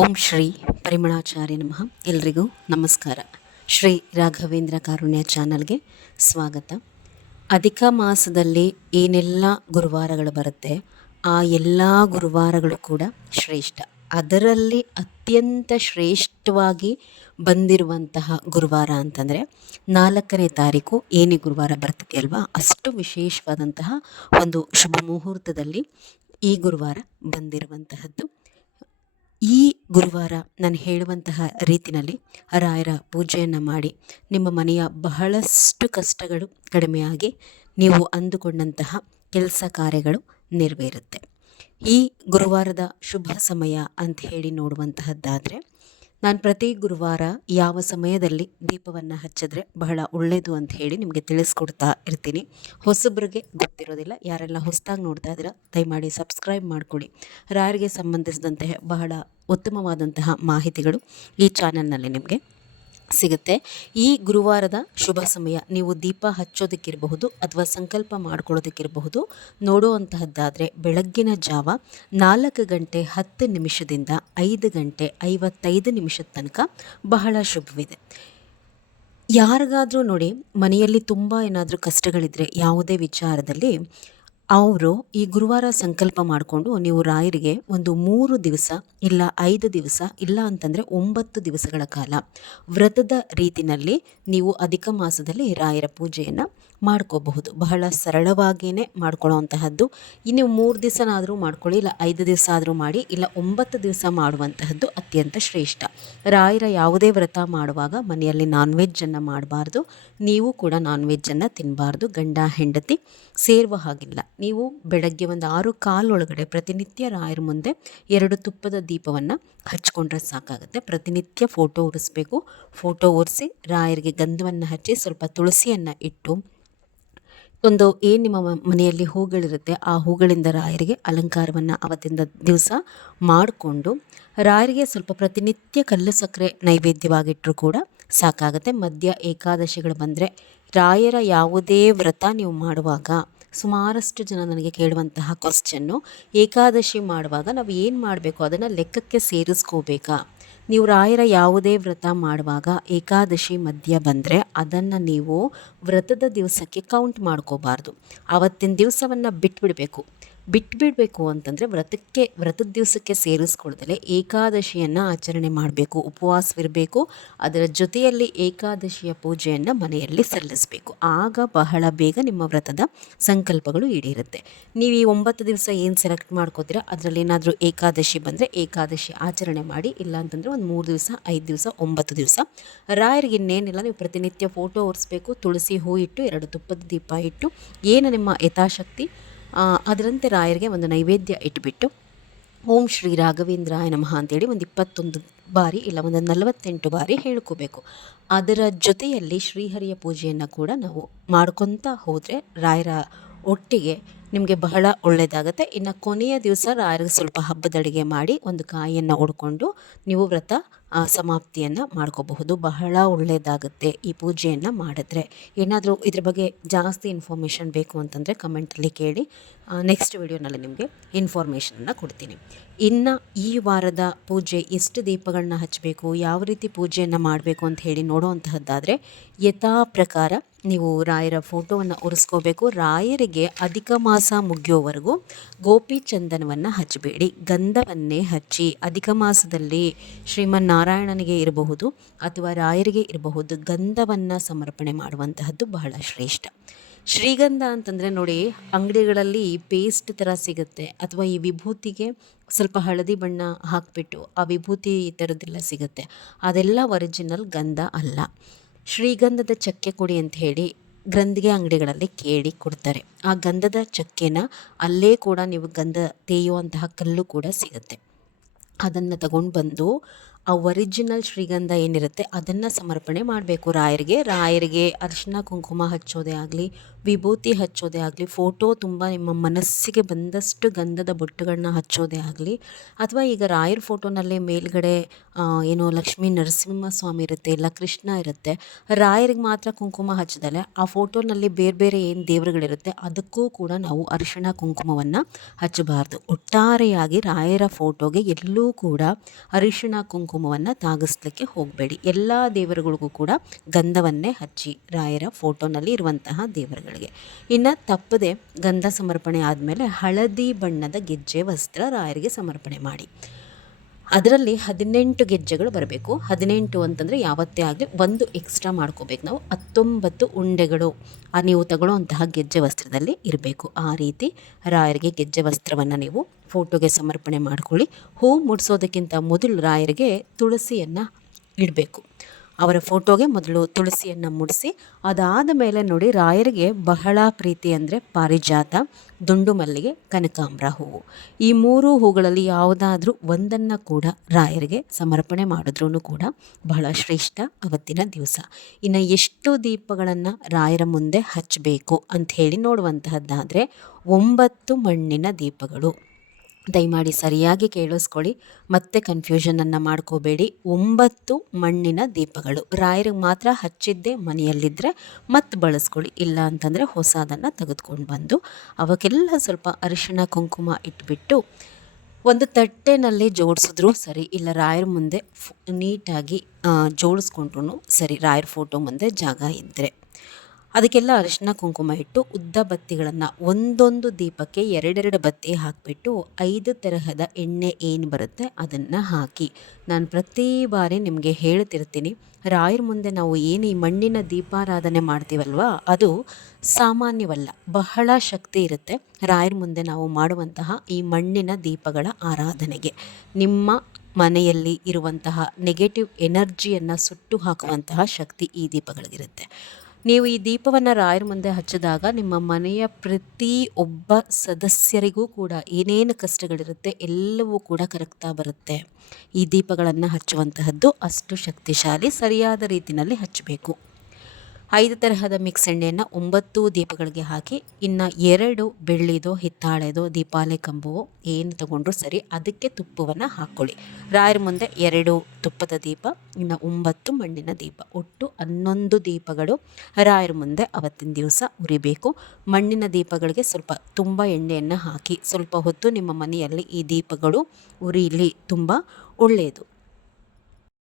ಓಂ ಶ್ರೀ ಪರಿಮಳಾಚಾರ್ಯ ನಮಃ. ಎಲ್ರಿಗೂ ನಮಸ್ಕಾರ. ಶ್ರೀ ರಾಘವೇಂದ್ರ ಕಾರುಣ್ಯ ಚಾನಲ್ಗೆ ಸ್ವಾಗತ. ಅಧಿಕ ಮಾಸದಲ್ಲಿ ಏನೆಲ್ಲ ಗುರುವಾರಗಳು ಬರುತ್ತೆ, ಆ ಎಲ್ಲ ಗುರುವಾರಗಳು ಕೂಡ ಶ್ರೇಷ್ಠ. ಅದರಲ್ಲಿ ಅತ್ಯಂತ ಶ್ರೇಷ್ಠವಾಗಿ ಬಂದಿರುವಂತಹ ಗುರುವಾರ ಅಂತಂದರೆ 4ನೇ ತಾರೀಕು ಏನೇ ಗುರುವಾರ ಬರ್ತದೆ ಅಲ್ವಾ, ಅಷ್ಟು ವಿಶೇಷವಾದಂತಹ ಒಂದು ಶುಭ ಮುಹೂರ್ತದಲ್ಲಿ ಈ ಗುರುವಾರ ಬಂದಿರುವಂತಹದ್ದು. ಈ ಗುರುವಾರ ನಾನು ಹೇಳುವಂತಹ ರೀತಿಯಲ್ಲಿ ರಾಯರ ಪೂಜೆಯನ್ನು ಮಾಡಿ ನಿಮ್ಮ ಮನೆಯ ಬಹಳಷ್ಟು ಕಷ್ಟಗಳು ಕಡಿಮೆಯಾಗಿ ನೀವು ಅಂದುಕೊಂಡಂತಹ ಕೆಲಸ ಕಾರ್ಯಗಳು ನೆರವೇರುತ್ತೆ. ಈ ಗುರುವಾರದ ಶುಭ ಸಮಯ ಅಂತ ಹೇಳಿ ನೋಡುವಂತಹದ್ದಾದರೆ, ನಾನು ಪ್ರತಿ ಗುರುವಾರ ಯಾವ ಸಮಯದಲ್ಲಿ ದೀಪವನ್ನು ಹಚ್ಚಿದ್ರೆ ಬಹಳ ಒಳ್ಳೆಯದು ಅಂತ ಹೇಳಿ ನಿಮಗೆ ತಿಳಿಸ್ಕೊಡ್ತಾ ಇರ್ತೀನಿ. ಹೊಸಬ್ರಿಗೆ ಗೊತ್ತಿರೋದಿಲ್ಲ. ಯಾರೆಲ್ಲ ಹೊಸದಾಗಿ ನೋಡ್ತಾ ಇದ್ದೀರಾ ದಯಮಾಡಿ ಸಬ್ಸ್ಕ್ರೈಬ್ ಮಾಡ್ಕೊಳ್ಳಿ. ರಾಯರಿಗೆ ಸಂಬಂಧಿಸಿದಂತೆ ಬಹಳ ಉತ್ತಮವಾದಂತಹ ಮಾಹಿತಿಗಳು ಈ ಚಾನಲ್ನಲ್ಲಿ ನಿಮಗೆ ಸಿಗುತ್ತೆ. ಈ ಗುರುವಾರದ ಶುಭ ಸಮಯ ನೀವು ದೀಪ ಹಚ್ಚೋದಕ್ಕಿರಬಹುದು ಅಥವಾ ಸಂಕಲ್ಪ ಮಾಡ್ಕೊಳ್ಳೋದಕ್ಕಿರಬಹುದು. ನೋಡುವಂತಹದ್ದಾದರೆ ಬೆಳಗ್ಗಿನ ಜಾವ 4:10 5:55 ತನಕ ಬಹಳ ಶುಭವಿದೆ. ಯಾರಿಗಾದರೂ ನೋಡಿ, ಮನೆಯಲ್ಲಿ ತುಂಬ ಏನಾದರೂ ಕಷ್ಟಗಳಿದ್ದರೆ ಯಾವುದೇ ವಿಚಾರದಲ್ಲಿ ಅವರು ಈ ಗುರುವಾರ ಸಂಕಲ್ಪ ಮಾಡಿಕೊಂಡು ನೀವು ರಾಯರಿಗೆ ಒಂದು 3 ದಿವಸ ಇಲ್ಲ 5 ದಿವಸ ಇಲ್ಲ ಅಂತಂದರೆ 9 ದಿವಸಗಳ ಕಾಲ ವ್ರತದ ರೀತಿಯಲ್ಲಿ ನೀವು ಅಧಿಕ ಮಾಸದಲ್ಲಿ ರಾಯರ ಪೂಜೆಯನ್ನು ಮಾಡ್ಕೋಬಹುದು. ಬಹಳ ಸರಳವಾಗಿಯೇ ಮಾಡ್ಕೊಳ್ಳೋವಂತಹದ್ದು. ಇನ್ನು 3 ದಿವಸನಾದರೂ ಮಾಡ್ಕೊಳ್ಳಿ, ಇಲ್ಲ 5 ದಿವಸ ಆದರೂ ಮಾಡಿ, ಇಲ್ಲ 9 ದಿವಸ ಮಾಡುವಂತಹದ್ದು ಅತ್ಯಂತ ಶ್ರೇಷ್ಠ. ರಾಯರ ಯಾವುದೇ ವ್ರತ ಮಾಡುವಾಗ ಮನೆಯಲ್ಲಿ ನಾನ್ ವೆಜ್ಜನ್ನು ಮಾಡಬಾರ್ದು. ನೀವು ಕೂಡ ನಾನ್ ವೆಜ್ಜನ್ನು ತಿನ್ನಬಾರ್ದು. ಗಂಡ ಹೆಂಡತಿ ಸೇರುವ ಹಾಗಿಲ್ಲ. ನೀವು ಬೆಳಗ್ಗೆ ಒಂದು 6:15 ಪ್ರತಿನಿತ್ಯ ರಾಯರ ಮುಂದೆ 2 ತುಪ್ಪದ ದೀಪವನ್ನು ಹಚ್ಕೊಂಡ್ರೆ ಸಾಕಾಗುತ್ತೆ. ಪ್ರತಿನಿತ್ಯ ಫೋಟೋ ಉರಿಸ್ಬೇಕು. ಫೋಟೋ ಉರಿಸಿ ರಾಯರಿಗೆ ಗಂಧವನ್ನು ಹಚ್ಚಿ ಸ್ವಲ್ಪ ತುಳಸಿಯನ್ನು ಇಟ್ಟು ಒಂದು ನಿಮ್ಮ ಮನೆಯಲ್ಲಿ ಹೂಗಳಿರುತ್ತೆ, ಆ ಹೂಗಳಿಂದ ರಾಯರಿಗೆ ಅಲಂಕಾರವನ್ನು ಅವತ್ತಿನ ದಿವಸ ಮಾಡಿಕೊಂಡು ರಾಯರಿಗೆ ಸ್ವಲ್ಪ ಪ್ರತಿನಿತ್ಯ ಕಲ್ಲು ಸಕ್ಕರೆ ನೈವೇದ್ಯವಾಗಿಟ್ಟರೂ ಕೂಡ ಸಾಕಾಗುತ್ತೆ. ಮಧ್ಯ ಏಕಾದಶಿಗಳು ಬಂದರೆ ರಾಯರ ಯಾವುದೇ ವ್ರತ ನೀವು ಮಾಡುವಾಗ ಸುಮಾರಷ್ಟು ಜನ ನನಗೆ ಕೇಳುವಂತಹ ಕ್ವಶ್ಚನ್ನು, ಏಕಾದಶಿ ಮಾಡುವಾಗ ನಾವು ಏನು ಮಾಡಬೇಕು, ಅದನ್ನು ಲೆಕ್ಕಕ್ಕೆ ಸೇರಿಸ್ಕೋಬೇಕಾ? ನೀವು ರಾಯರ ಯಾವುದೇ ವ್ರತ ಮಾಡುವಾಗ ಏಕಾದಶಿ ಮಧ್ಯ ಬಂದರೆ ಅದನ್ನು ನೀವು ವ್ರತದ ದಿವಸಕ್ಕೆ ಕೌಂಟ್ ಮಾಡ್ಕೋಬಾರ್ದು. ಆವತ್ತಿನ ದಿವಸವನ್ನು ಬಿಟ್ಬಿಡಬೇಕು ಅಂತಂದರೆ ವ್ರತದ ದಿವಸಕ್ಕೆ ಸೇರಿಸ್ಕೊಳ್ದಲೆ ಏಕಾದಶಿಯನ್ನು ಆಚರಣೆ ಮಾಡಬೇಕು, ಉಪವಾಸವಿರಬೇಕು. ಅದರ ಜೊತೆಯಲ್ಲಿ ಏಕಾದಶಿಯ ಪೂಜೆಯನ್ನು ಮನೆಯಲ್ಲಿ ಸಲ್ಲಿಸಬೇಕು. ಆಗ ಬಹಳ ಬೇಗ ನಿಮ್ಮ ವ್ರತದ ಸಂಕಲ್ಪಗಳು ಈಡೇರುತ್ತೆ. ನೀವು ಈ 9 ದಿವಸ ಏನು ಸೆಲೆಕ್ಟ್ ಮಾಡ್ಕೋತೀರಾ ಅದರಲ್ಲಿ ಏನಾದರೂ ಏಕಾದಶಿ ಬಂದರೆ ಏಕಾದಶಿ ಆಚರಣೆ ಮಾಡಿ, ಇಲ್ಲ ಅಂತಂದರೆ ಒಂದು 3 ದಿವಸ 5 ದಿವಸ 9 ದಿವಸ ರಾಯರಿಗೆ ಇನ್ನೇನಿಲ್ಲ, ನೀವು ಪ್ರತಿನಿತ್ಯ ಫೋಟೋ ಒರೆಸ್ಬೇಕು, ತುಳಸಿ ಹೂ ಇಟ್ಟು 2 ತುಪ್ಪದ ದೀಪ ಇಟ್ಟು ಏನು ನಿಮ್ಮ ಯಥಾಶಕ್ತಿ ಅದರಂತೆ ರಾಯರಿಗೆ ಒಂದು ನೈವೇದ್ಯ ಇಟ್ಬಿಟ್ಟು ಓಂ ಶ್ರೀ ರಾಘವೇಂದ್ರಾಯ ನಮಃ ಅಂತೇಳಿ ಒಂದು 21 ಬಾರಿ ಇಲ್ಲ ಒಂದು 48 ಬಾರಿ ಹೇಳ್ಕೋಬೇಕು. ಅದರ ಜೊತೆಯಲ್ಲಿ ಶ್ರೀಹರಿಯ ಪೂಜೆಯನ್ನು ಕೂಡ ನಾವು ಮಾಡ್ಕೊತಾ ಹೋದರೆ ರಾಯರ ಒಟ್ಟಿಗೆ ನಿಮಗೆ ಬಹಳ ಒಳ್ಳೆಯದಾಗುತ್ತೆ. ಇನ್ನು ಕೊನೆಯ ದಿವಸ ರಾಯರಿಗೆ ಸ್ವಲ್ಪ ಹಬ್ಬದ ಅಡುಗೆ ಮಾಡಿ ಒಂದು ಕಾಯಿಯನ್ನು ಒಡ್ಕೊಂಡು ನೀವು ವ್ರತ ಸಮಾಪ್ತಿಯನ್ನು ಮಾಡ್ಕೋಬಹುದು. ಬಹಳ ಒಳ್ಳೆಯದಾಗುತ್ತೆ ಈ ಪೂಜೆಯನ್ನು ಮಾಡಿದ್ರೆ. ಏನಾದರೂ ಇದ್ರ ಬಗ್ಗೆ ಜಾಸ್ತಿ ಇನ್ಫಾರ್ಮೇಷನ್ ಬೇಕು ಅಂತಂದರೆ ಕಮೆಂಟಲ್ಲಿ ಕೇಳಿ, ನೆಕ್ಸ್ಟ್ ವಿಡಿಯೋನಲ್ಲಿ ನಿಮಗೆ ಇನ್ಫಾರ್ಮೇಷನನ್ನು ಕೊಡ್ತೀನಿ. ಇನ್ನು ಈ ವಾರದ ಪೂಜೆ ಎಷ್ಟು ದೀಪಗಳನ್ನ ಹಚ್ಚಬೇಕು, ಯಾವ ರೀತಿ ಪೂಜೆಯನ್ನು ಮಾಡಬೇಕು ಅಂತ ಹೇಳಿ ನೋಡುವಂತಹದ್ದಾದರೆ, ಯಥಾ ಪ್ರಕಾರ ನೀವು ರಾಯರ ಫೋಟೋವನ್ನು ಉರಿಸ್ಕೋಬೇಕು. ರಾಯರಿಗೆ ಅಧಿಕ ಮಾಸ ಮುಗಿಯೋವರೆಗೂ ಗೋಪಿ ಚಂದನವನ್ನು ಹಚ್ಚಬೇಡಿ, ಗಂಧವನ್ನೇ ಹಚ್ಚಿ. ಅಧಿಕ ಮಾಸದಲ್ಲಿ ಶ್ರೀಮನ್ನಾರಾಯಣನಿಗೆ ಇರಬಹುದು ಅಥವಾ ರಾಯರಿಗೆ ಇರಬಹುದು ಗಂಧವನ್ನು ಸಮರ್ಪಣೆ ಮಾಡುವಂತಹದ್ದು ಬಹಳ ಶ್ರೇಷ್ಠ. ಶ್ರೀಗಂಧ ಅಂತಂದರೆ ನೋಡಿ, ಅಂಗಡಿಗಳಲ್ಲಿ ಪೇಸ್ಟ್ ಥರ ಸಿಗುತ್ತೆ, ಅಥವಾ ಈ ವಿಭೂತಿಗೆ ಸ್ವಲ್ಪ ಹಳದಿ ಬಣ್ಣ ಹಾಕಿಬಿಟ್ಟು ಆ ವಿಭೂತಿ ಈ ಥರದ್ದೆಲ್ಲ ಸಿಗುತ್ತೆ. ಅದೆಲ್ಲ ಒರಿಜಿನಲ್ ಗಂಧ ಅಲ್ಲ. ಶ್ರೀಗಂಧದ ಚಕ್ಕೆ ಕೊಡಿ ಅಂತ ಹೇಳಿ ಗ್ರಂಥಿಗೆ ಅಂಗಡಿಗಳಲ್ಲಿ ಕೇಳಿ ಕೊಡ್ತಾರೆ. ಆ ಗಂಧದ ಚಕ್ಕೆನ ಅಲ್ಲೇ ಕೂಡ ನೀವು ಗಂಧ ತೇಯುವಂತಹ ಕಲ್ಲು ಕೂಡ ಸಿಗುತ್ತೆ. ಅದನ್ನು ತಗೊಂಡು ಬಂದು ಆ ಒರಿಜಿನಲ್ ಶ್ರೀಗಂಧ ಏನಿರುತ್ತೆ ಅದನ್ನು ಸಮರ್ಪಣೆ ಮಾಡಬೇಕು ರಾಯರಿಗೆ. ಅರಿಶಿನ ಕುಂಕುಮ ಹಚ್ಚೋದೇ ಆಗಲಿ, ವಿಭೂತಿ ಹಚ್ಚೋದೇ ಆಗಲಿ, ಫೋಟೋ ತುಂಬ ನಿಮ್ಮ ಮನಸ್ಸಿಗೆ ಬಂದಷ್ಟು ಗಂಧದ ಬೊಟ್ಟುಗಳನ್ನ ಹಚ್ಚೋದೇ ಆಗಲಿ, ಅಥವಾ ಈಗ ರಾಯರ ಫೋಟೋನಲ್ಲಿ ಮೇಲ್ಗಡೆ ಏನೋ ಲಕ್ಷ್ಮೀ ನರಸಿಂಹಸ್ವಾಮಿ ಇರುತ್ತೆ, ಇಲ್ಲ ಕೃಷ್ಣ ಇರುತ್ತೆ, ರಾಯರಿಗೆ ಮಾತ್ರ ಕುಂಕುಮ ಹಚ್ಚದಲೆ ಆ ಫೋಟೋನಲ್ಲಿ ಬೇರೆ ಬೇರೆ ಏನು ದೇವರುಗಳಿರುತ್ತೆ ಅದಕ್ಕೂ ಕೂಡ ನಾವು ಅರಿಶಿಣ ಕುಂಕುಮವನ್ನು ಹಚ್ಚಬಾರ್ದು. ಒಟ್ಟಾರೆಯಾಗಿ ರಾಯರ ಫೋಟೋಗೆ ಎಲ್ಲೂ ಕೂಡ ಅರಿಶಿಣ ಕುಂಕುಮವನ್ನು ತಾಗಿಸ್ಲಿಕ್ಕೆ ಹೋಗಬೇಡಿ. ಎಲ್ಲ ದೇವರುಗಳಿಗೂ ಕೂಡ ಗಂಧವನ್ನೇ ಹಚ್ಚಿ, ರಾಯರ ಫೋಟೋನಲ್ಲಿ ಇರುವಂತಹ ದೇವರುಗಳಿಗೆ. ಇನ್ನು ತಪ್ಪದೆ ಗಂಧ ಸಮರ್ಪಣೆ ಆದಮೇಲೆ ಹಳದಿ ಬಣ್ಣದ ಗೆಜ್ಜೆ ವಸ್ತ್ರ ರಾಯರಿಗೆ ಸಮರ್ಪಣೆ ಮಾಡಿ. ಅದರಲ್ಲಿ 18 ಗೆಜ್ಜೆಗಳು ಬರಬೇಕು. 18 ಅಂತಂದರೆ ಯಾವತ್ತೇ ಆಗಲಿ ಒಂದು ಎಕ್ಸ್ಟ್ರಾ ಮಾಡ್ಕೋಬೇಕು ನಾವು. 19 ಉಂಡೆಗಳು ನೀವು ತಗೊಳ್ಳೋವಂತಹ ಗೆಜ್ಜೆ ವಸ್ತ್ರದಲ್ಲಿ ಇರಬೇಕು. ಆ ರೀತಿ ರಾಯರಿಗೆ ಗೆಜ್ಜೆ ವಸ್ತ್ರವನ್ನು ನೀವು ಫೋಟೋಗೆ ಸಮರ್ಪಣೆ ಮಾಡ್ಕೊಳ್ಳಿ. ಹೂ ಮುಡಿಸೋದಕ್ಕಿಂತ ಮೊದಲು ರಾಯರಿಗೆ ತುಳಸಿಯನ್ನು ಇಡಬೇಕು. ಅವರ ಫೋಟೋಗೆ ಮೊದಲು ತುಳಸಿಯನ್ನು ಮುಡಿಸಿ, ಅದಾದ ಮೇಲೆ ನೋಡಿ ರಾಯರಿಗೆ ಬಹಳ ಪ್ರೀತಿ ಅಂದರೆ ಪಾರಿಜಾತ, ದುಂಡು ಮಲ್ಲಿಗೆ, ಕನಕಾಂಬರ ಹೂವು. ಈ 3 ಹೂಗಳಲ್ಲಿ ಯಾವುದಾದ್ರೂ ಒಂದನ್ನು ಕೂಡ ರಾಯರಿಗೆ ಸಮರ್ಪಣೆ ಮಾಡಿದ್ರೂ ಕೂಡ ಬಹಳ ಶ್ರೇಷ್ಠ ಅವತ್ತಿನ ದಿವಸ. ಇನ್ನು ಎಷ್ಟು ದೀಪಗಳನ್ನು ರಾಯರ ಮುಂದೆ ಹಚ್ಚಬೇಕು ಅಂಥೇಳಿ ನೋಡುವಂತಹದ್ದಾದರೆ 9 ಮಣ್ಣಿನ ದೀಪಗಳು. ದಯಮಾಡಿ ಸರಿಯಾಗಿ ಕೇಳಿಸ್ಕೊಳ್ಳಿ, ಮತ್ತೆ ಕನ್ಫ್ಯೂಷನನ್ನು ಮಾಡ್ಕೋಬೇಡಿ. 9 ಮಣ್ಣಿನ ದೀಪಗಳು ರಾಯರಿಗೆ ಮಾತ್ರ ಹಚ್ಚಿದ್ದೇ ಮನೆಯಲ್ಲಿದ್ದರೆ ಮತ್ತೆ ಬಳಸ್ಕೊಳ್ಳಿ, ಇಲ್ಲ ಅಂತಂದರೆ ಹೊಸದನ್ನು ತೆಗೆದುಕೊಂಡು ಬಂದು ಅವಕ್ಕೆಲ್ಲ ಸ್ವಲ್ಪ ಅರಿಶಿಣ ಕುಂಕುಮ ಇಟ್ಬಿಟ್ಟು ಒಂದು ತಟ್ಟೆನಲ್ಲಿ ಜೋಡಿಸಿದ್ರೂ ಸರಿ, ಇಲ್ಲ ರಾಯರ ಮುಂದೆ ನೀಟಾಗಿ ಜೋಡಿಸ್ಕೊಂಡ್ರೂ ಸರಿ. ರಾಯರ ಫೋಟೋ ಮುಂದೆ ಜಾಗ ಇದ್ದರೆ ಅದಕ್ಕೆಲ್ಲ ಅರಿಶಿನ ಕುಂಕುಮ ಇಟ್ಟು ಉದ್ದ ಬತ್ತಿಗಳನ್ನು ಒಂದೊಂದು ದೀಪಕ್ಕೆ 2 ಬತ್ತಿ ಹಾಕಿಬಿಟ್ಟು 5 ತರಹದ ಎಣ್ಣೆ ಏನು ಬರುತ್ತೆ ಅದನ್ನು ಹಾಕಿ. ನಾನು ಪ್ರತಿ ಬಾರಿ ನಿಮಗೆ ಹೇಳ್ತಿರ್ತೀನಿ, ರಾಯರ ಮುಂದೆ ನಾವು ಏನು ಈ ಮಣ್ಣಿನ ದೀಪಾರಾಧನೆ ಮಾಡ್ತೀವಲ್ವ ಅದು ಸಾಮಾನ್ಯವಲ್ಲ, ಬಹಳ ಶಕ್ತಿ ಇರುತ್ತೆ ರಾಯರ ಮುಂದೆ ನಾವು ಮಾಡುವಂತಹ ಈ ಮಣ್ಣಿನ ದೀಪಗಳ ಆರಾಧನೆಗೆ. ನಿಮ್ಮ ಮನೆಯಲ್ಲಿ ಇರುವಂತಹ ನೆಗೆಟಿವ್ ಎನರ್ಜಿಯನ್ನು ಸುಟ್ಟು ಹಾಕುವಂತಹ ಶಕ್ತಿ ಈ ದೀಪಗಳಿಗಿರುತ್ತೆ. ನೀವು ಈ ದೀಪವನ್ನು ರಾಯರ ಮುಂದೆ ಹಚ್ಚಿದಾಗ ನಿಮ್ಮ ಮನೆಯ ಪ್ರತಿ ಒಬ್ಬ ಸದಸ್ಯರಿಗೂ ಕೂಡ ಏನೇನು ಕಷ್ಟಗಳಿರುತ್ತೆ ಎಲ್ಲವೂ ಕೂಡ ಕರಗ್ತಾ ಬರುತ್ತೆ. ಈ ದೀಪಗಳನ್ನು ಹಚ್ಚುವಂತಹದ್ದು ಅಷ್ಟು ಶಕ್ತಿಶಾಲಿ. ಸರಿಯಾದ ರೀತಿಯಲ್ಲಿ ಹಚ್ಚಬೇಕು. 5 ತರಹದ ಮಿಕ್ಸ್ ಎಣ್ಣೆಯನ್ನು 9 ದೀಪಗಳಿಗೆ ಹಾಕಿ, ಇನ್ನು 2 ಬೆಳ್ಳಿದೋ ಹಿತ್ತಾಳೆದೋ ದೀಪಾಲೆ ಕಂಬವೋ ಏನು ತಗೊಂಡ್ರೂ ಸರಿ, ಅದಕ್ಕೆ ತುಪ್ಪವನ್ನು ಹಾಕ್ಕೊಳ್ಳಿ. ರಾಯರ ಮುಂದೆ 2 ತುಪ್ಪದ ದೀಪ, ಇನ್ನು 9 ಮಣ್ಣಿನ ದೀಪ, ಒಟ್ಟು 11 ದೀಪಗಳು ರಾಯರ ಮುಂದೆ ಅವತ್ತಿನ ದಿವಸ ಉರಿಬೇಕು. ಮಣ್ಣಿನ ದೀಪಗಳಿಗೆ ಸ್ವಲ್ಪ ತುಂಬ ಎಣ್ಣೆಯನ್ನು ಹಾಕಿ ಸ್ವಲ್ಪ ಹೊತ್ತು ನಿಮ್ಮ ಮನೆಯಲ್ಲಿ ಈ ದೀಪಗಳು ಉರಿಲಿ, ತುಂಬ ಒಳ್ಳೆಯದು.